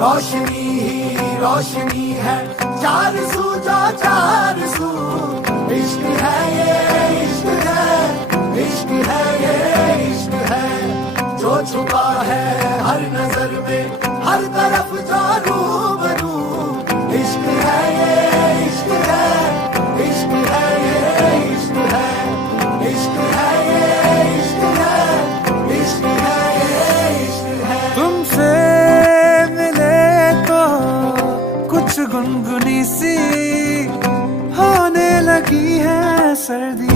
रोशनी ही रोशनी है, चार सू जो चार सू। इश्क है ये इश्क है, इश्क है ये इश्क है, जो छुपा है हर नजर में, हर तरफ जो रूबरू। इश्क है ये इश्क है, इश्क है ये इश्क है, इश्क है ये इश्क है, इश्क है ये इश्क है। तुमसे मिले तो कुछ गुनगुनी सी होने लगी है सर्दी।